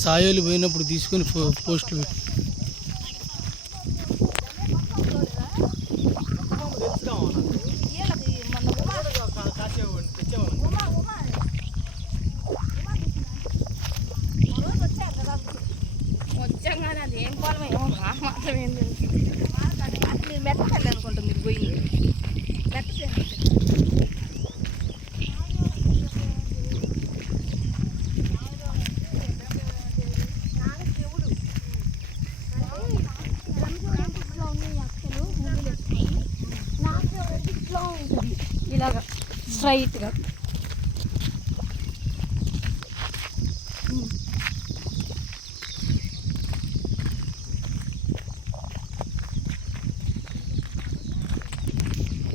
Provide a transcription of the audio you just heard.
సాయోలు పోయినప్పుడు తీసుకొని పోస్టులు పెట్టి వచ్చాగానే అది ఏం పొలం ఏమో మాత్రం ఏం తెలుసు. మీరు మెట్టకెళ్ళి అనుకుంటా మీరు పోయి ఇలాగా స్ట్రైట్గా